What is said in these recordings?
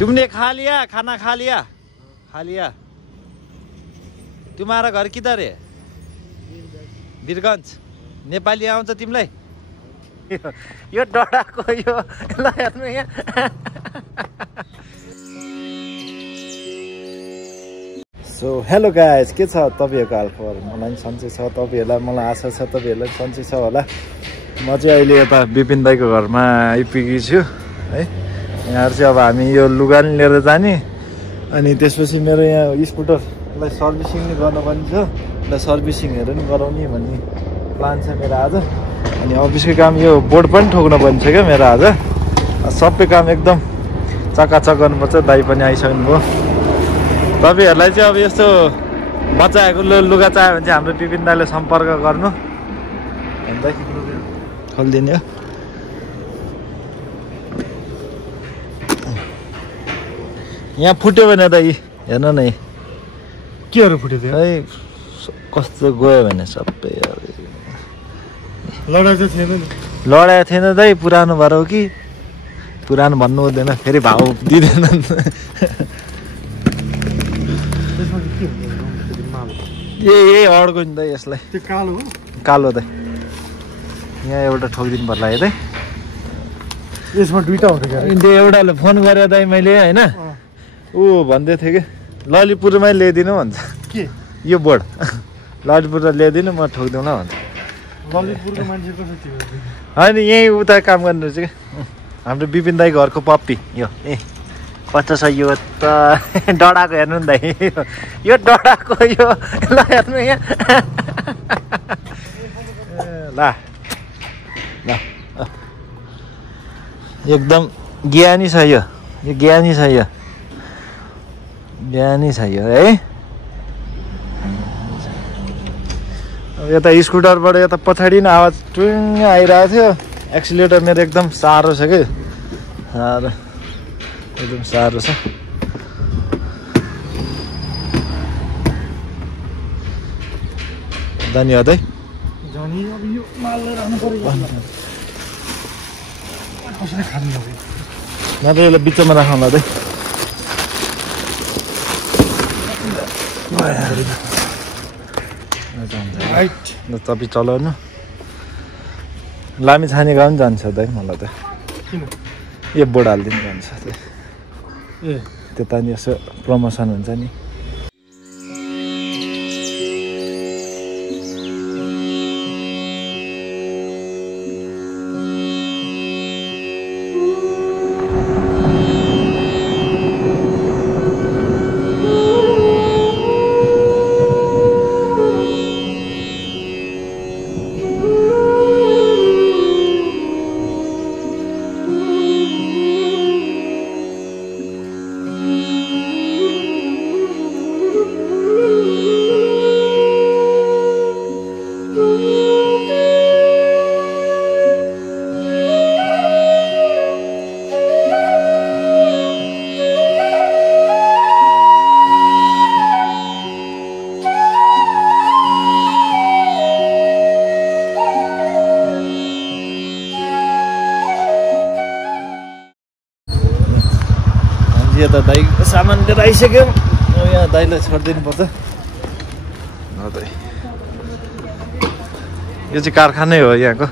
तुमने खा लिया खाना खा लिया तुम्हारा घर किधर है वीरगंज नेपाली आउँछ तिमीलाई यो डडाको यो ल हेर्नु यहाँ सो हेलो गाइज के छ तपाईहरुको हालखबर मलाई सन्चै छ तपाईहरुलाई मलाई आशा छ तपाईहरुलाई सन्चै छ होला म चाहिँ अहिले यता विपिन दाइको घरमा आइपुगेको छु है यहाँ चाहिँ अब हामी यो लुगा नि लिएर जाने अनि त्यसपछि मेरो यहाँ स्कुटरलाई सर्भिसिङ नि गर्नुपर्ने छ र सर्भिसिङहरु नि गराउने भन्ने प्लान छ मेरो आज अनि अफिसको काम यो बोर्ड पनि ठोक्न पर्ने छ क्या मेरो आज सबै काम एकदम चकाचक गर्नुपर्छ दाइ पनि आइसक्नु भयो तपाईहरुलाई चाहिँ अब यस्तो बच्चाहरुको लुगा चाहियो भने चाहिँ हाम्रो विपिन दाइले सम्पर्क गर्नु भन्दै खोलिदिने हो यहाँ फुट्यो भने दाइ हेर्नु न केहरु फुट्यो त्यो है कस्तो गयो भने सबै लडाई चाहिँ थिएन नि लडाई थिएन दाइ पुरानो भएर हो कि पुरानो भन्नु हुँदैन फेरि भाउ दिँदैन यही अड्को नि दाइ यसलाई त्यो कालो हो कालो दाइ यहाँ एउटा ठोकिदिनु पर्ला है दाइ यसमा दुईटा हुन्छ क्या त्यो एउटाले फोन गरेँ दाइ मैले होइन ऊ भन्दै थियो कि ललितपुरमै ल्याइदिनु भन्छ के यो बोर्ड ललितपुरमा ल्याइदिनु म ठोकिदिउँला भन्छ ललितपुरको मान्छे कसो थियो होइन यहीँ उता काम गर्नु रहेछ क्या हाम्रो विपिन दाई घरको पप्पी यो कस्तो छ यो त डडाको हेर्नु नि दाइ यो डडाको यो ल हेर्नु यहाँ ल ल एकदम ज्ञानी छ यो ज्ञानी छ यो ज्ञानी छ यो है यता स्कुटरबाट यता पछाडि नै आवाज टुङ आइरहेको थियो एक्सिलेटर मेरो एकदम साह्रो छ कि साह्रो एकदम साह्रो छ धन्यवाद है जनी अब यो माल राख्नु पर्यो कसले खानु नभए न त यसलाई बिचमा राखौँला दाइ राइट तपाईँ चलाउनु लामी छानेको पनि जान्छ दाइ मलाई त किन यो बोर्ड हालिदिनु जान्छ ए त्यता नि यसो प्रमोसन हुन्छ नि यता दाइ सामान लिएर आइसक्यौँ यहाँ दाइलाई छोडिदिनु पर्छ दाइ यो चाहिँ कारखानै हो यहाँको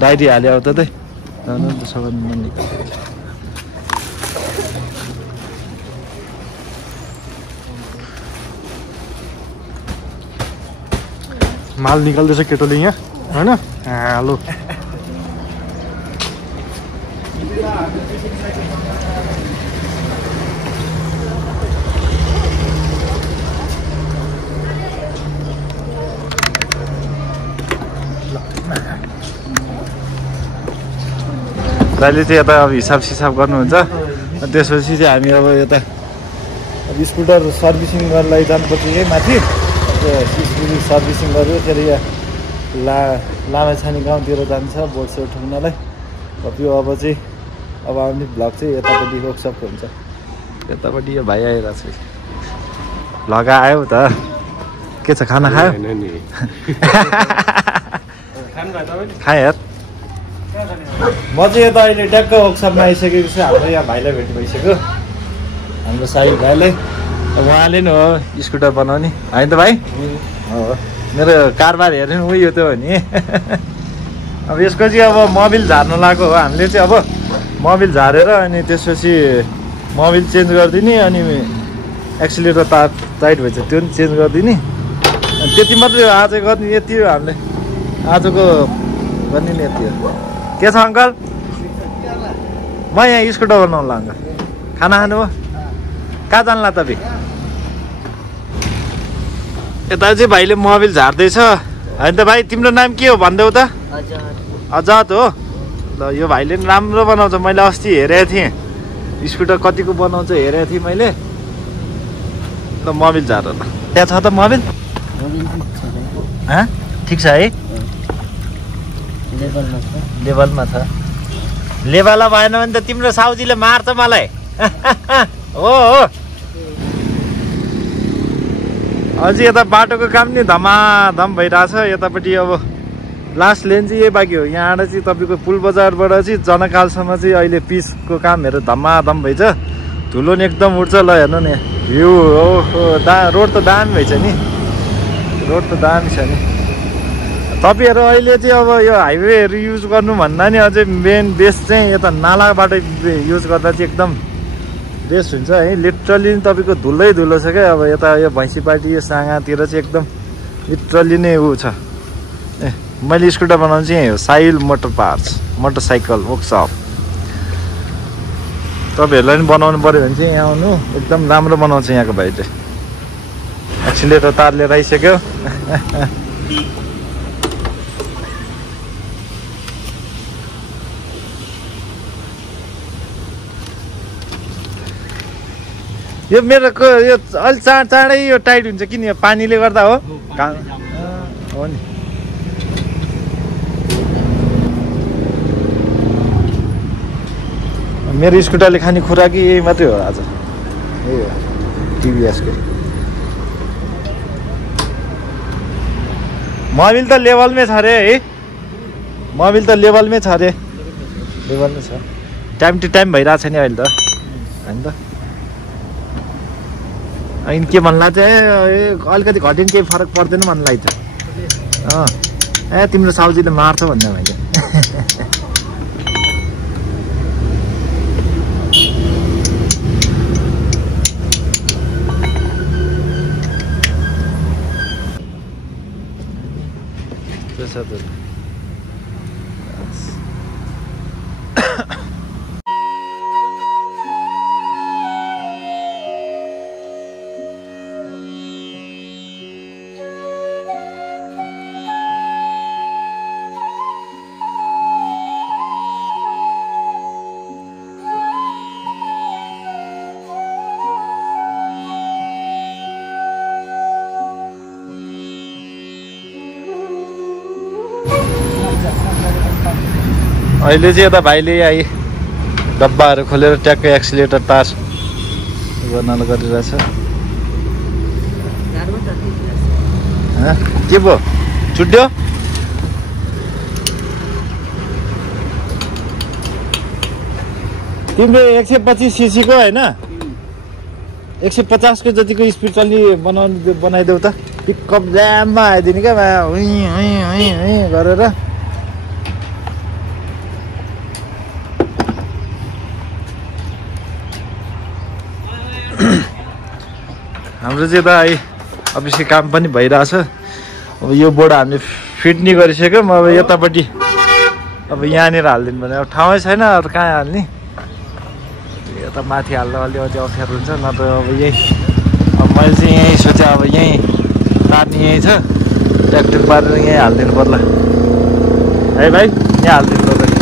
डायरी हाल्यो अब त दाइ जानु त सामान माल निकाल्दैछ केटोले यहाँ होइन हेलो दाइले चाहिँ यता अब हिसाब सिसाब गर्नुहुन्छ त्यसपछि चाहिँ हामी अब यता स्कुटर सर्भिसिङ गर्नलाई जानुपर्छ यही माथि स्कुटर सर्भिसिङ गर्यो फेरि यहाँ लामाछानी गाउँतिर जान्छ बोर्ड सोर्ड ठोक्नलाई यो अब चाहिँ अब आउने भ्लग चाहिँ यतापट्टि वर्कसपको हुन्छ यतापट्टि यो भाइ आइरहेको छ भ्लग आयो त के छ खाना खायो खाएँ यार म चाहिँ यता अहिले ट्याक्क वर्कसपमा आइसकेको छु। हाम्रो यहाँ भाइलाई भेट भइसक्यो, हाम्रो साहिल भाइलाई। उहाँले नि हो स्कुटर बनाउने होइन त भाइ? हो, मेरो कारोबार हेर्ने उयो त हो नि। अब यसको चाहिँ अब मोबिल झार्न लागेको हो हामीले चाहिँ। अब मोबिल झारेर अनि त्यसपछि मोबिल चेन्ज गरिदिने, अनि एक्सिलेटर तार टाइट भएछ त्यो पनि चेन्ज गरिदिने, अनि त्यति मात्रै हो आज गर्ने। यति हो हामीले आजको गर्ने नि, यति हो। के छ अङ्कल? म यहाँ स्कुटर बनाउनु अङ्कल। खाना खानु हो? कहाँ जान्ला तपाईँ? यता चाहिँ भाइले मोबिल झार्दैछ होइन त भाइ? तिम्रो नाम के हो भनिदेऊ त? अजात हो। ल यो भाइले पनि राम्रो बनाउँछ, मैले अस्ति हेरेको थिएँ स्कुटर कतिको बनाउँछ हेरेको थिएँ मैले। ल मोबिल झार ल। त्यहाँ छ त मोबिल? ठिक छ है? लेभलमा छ। लेभलमा भएन भने त तिम्रो साउजीले मार्छ मलाई। हो हो। अझै यता बाटोको काम नि धमाधम भइरहेछ यतापट्टि। अब लास्ट लेन चाहिँ यही बाँकी हो। यहाँबाट चाहिँ तपाईँको पुल बजारबाट चाहिँ जनकालसम्म चाहिँ अहिले पिचको कामहरू धमाधम भइछ। धुलो नि एकदम उठ्छ। ल हेर्नु नि भ्यू। ओहो रोड त दामी भएछ नि, रोड त दामी छ नि। तपाईँहरू अहिले चाहिँ अब यो हाइवेहरू युज गर्नु भन्दा नि अझै मेन बेस्ट चाहिँ यता नालाबाट युज गर्दा चाहिँ एकदम बेस्ट हुन्छ है। लिटरली तपाईँको धुलै धुलो छ क्या। अब यता यो भैँसीपाटी यो साँगातिर चाहिँ एकदम लिटरली नै ऊ छ। ए मैले स्कुटर बनाउनु चाहिँ यही हो, Sahil motor parts motorcycle workshop. तपाईँहरूलाई पनि बनाउनु पऱ्यो भने चाहिँ यहाँ आउनु, एकदम राम्रो बनाउँछ यहाँको भाइले। एक्सिलेटर तार लिएर आइसक्यो। यो मेरो यो अलि चाँडै यो टाइट हुन्छ किन? यो पानीले गर्दा हो? हो नि। मेरो स्कुटरले खाने खुराक यही मात्रै हो आज। यही हो टिभीएसको। मोबिल त लेभलमै छ अरे है? मोबिल त लेभलमै छ अरे? लेभलमै छ। टाइम टु टाइम भइरहेछ नि अहिले त होइन त? अनि के भन्ला चाहिँ अलिकति घट्यो नि केही फरक पर्दैन भन्नुलाई त। ए तिम्रो साउजीले मार्छ भन्दा मैले। अहिले चाहिँ यता भाइले आई डब्बाहरू खोलेर ट्याक्कै एक्सिलेटर तार गर्न गरिरहेछ। के भयो छुट्यो? तिम्रो 125 सीसीको होइन 150 को जतिको स्पिड चल्ने बनाइदेऊ त। पिकअप ल्याम्पमा आइदिने क्या गरेर। हाम्रो चाहिँ यता अफिसको काम पनि भइरहेछ। अब यो बोर्ड हामीले फिट नि गरिसक्यौँ। अब यतापट्टि अब यहाँनिर हालिदिनु भने अब ठाउँै छैन, अब कहाँ हाल्ने? यता माथि हाल्दा अलि अझै अप्ठ्यारो हुन्छ। नत्र अब यही अब मैले चाहिँ यहीँ सोचेँ अब यहीँ तार्ने यहीँ छ, ट्र्याक्टर पारेर यहीँ हालिदिनु पर्ला है भाइ। यहाँ हालिदिनु पर्ला है।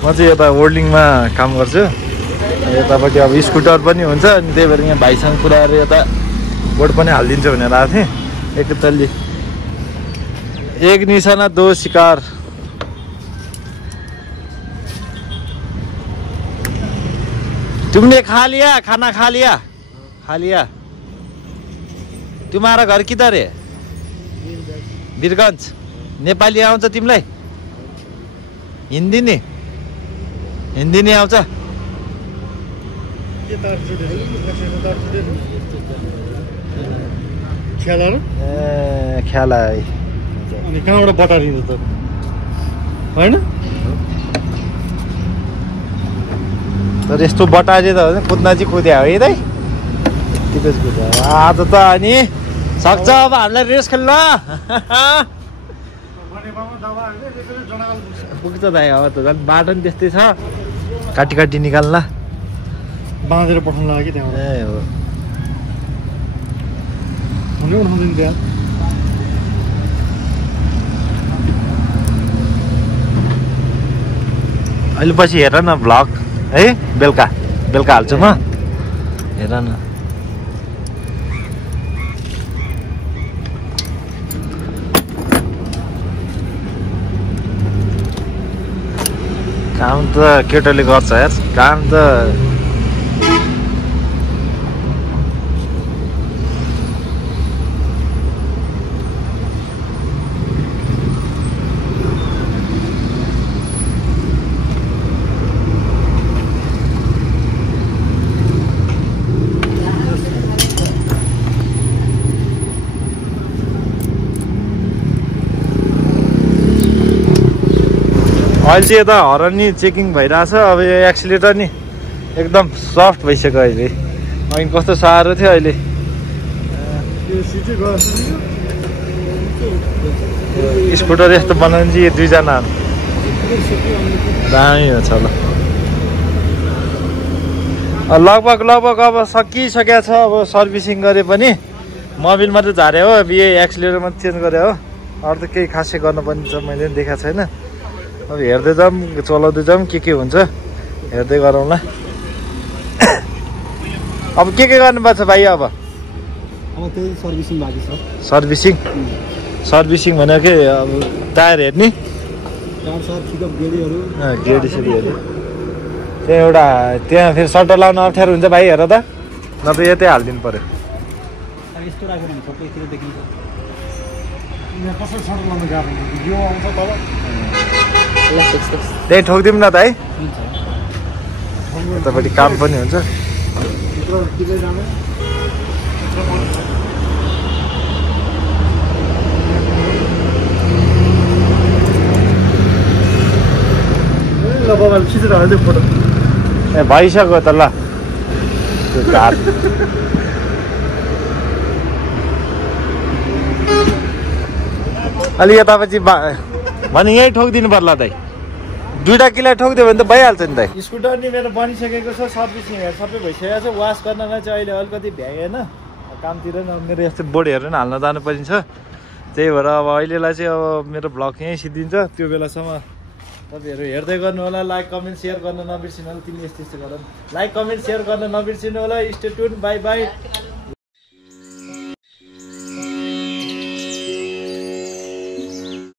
म चाहिँ यता होल्डिङमा काम गर्छु। यतापट्टि अब स्कुटर पनि हुन्छ, अनि त्यही भएर यहाँ भाइसँग पुऱ्याएर यता बोर्ड पनि हालिदिन्छु भनेर आएको थिएँ। एकतालि एक निशाना दो शिकार। तुमने खा लिया? खाना खा लिया? खा लिया? तुम्हारा घर किधर है? बीरगंज। नेपाली आउँछ तिमीलाई? हिन्दी नि? हिन्दी नि आउँछ? खेलाहरू ए ख्याला है। अनि कहाँबाट बताइदिनु त होइन? तर यस्तो बटाजे त कुद्न चाहिँ कुद्या हो है दाइ। यतिको कुद्या आज त अनि सक्छ अब हामीलाई रेस खेल्न। पुग्छ दाइ अब त झन् बाटो नि त्यस्तै छ। काटी काटी निकाल्ला बाँधेर पठाउनु लाग्यो कि त्यहाँबाट। ए हो हुनै उठाउँदैन त्यहाँ। अहिले पछि हेर न भ्लग है बेलुका बेलुका हाल्छु म हेर न। काम त केटाले गर्छ यार काम त। अहिले चाहिँ यता हर्न नि चेकिङ भइरहेछ। अब यो एक्सिलेटर नि एकदम सफ्ट भइसक्यो अहिले। अघि कस्तो साह्रो थियो अहिले। स्कुटर यस्तो बनाउने चाहिँ यो दुईजना दामी हो छ ल। लगभग लगभग अब सकिसकेको छ। अब सर्भिसिङ गरे पनि मोबिल मात्रै झारे हो। अब यही एक्सिलेटर मात्रै चेन्ज गरे हो। अरू त केही खासै गर्नुपर्ने छ मैले पनि देखाएको छैन। अब हेर्दै जाऊँ चलाउँदै जाऊँ के हुन्छ हेर्दै गरौँला। अब के गर्नुपर्छ भाइ? अब त्यही सर्भिसिङ बाँकी छ। सर्भिसिङ सर्भिसिङ भनेको के अब टायर हेर्ने गेडी सेडी हेर्ने। त्यहाँ एउटा त्यहाँ फेरि सटर लाउनु अप्ठ्यारो हुन्छ भाइ हेर त। नत्र यतै हालिदिनु पऱ्यो। यस्तो राख्यो भने सबैतिर देखिन्छ। यहाँ कसरी सटर लाउनु गाह्रो हुन्छ? यो आउँछ तल त्यही ठोकिदिउँ न त है। यतापट्टि काम पनि हुन्छ। ल बाबा खिचेर हालिदियो फोटो। ए भइसक्यो त ल। अलि यतापछि भने यहीँ ठोकिदिनु पर्ला दाइ। दुईवटा किला ठोकिदियो भने त भइहाल्छ नि दाइ। स्कुटर नि मेरो बनिसकेको छ। सर्भिसिङहरू सबै भइसकेको छ। वास गर्नलाई चाहिँ अहिले अलिकति भ्याएन कामतिर नि। मेरो यस्तो बोर्डहरू पनि हाल्न जानुपर्ने छ। त्यही भएर अब अहिलेलाई चाहिँ अब मेरो भ्लग यहीँ सिद्धिन्छ। त्यो बेलासम्म तपाईँहरू हेर्दै गर्नु होला। लाइक कमेन्ट सेयर गर्न नबिर्सिनु होला। तिमी यस्तो यस्तो गर लाइक कमेन्ट सेयर गर्न नबिर्सिनु होला। Stay tune by by.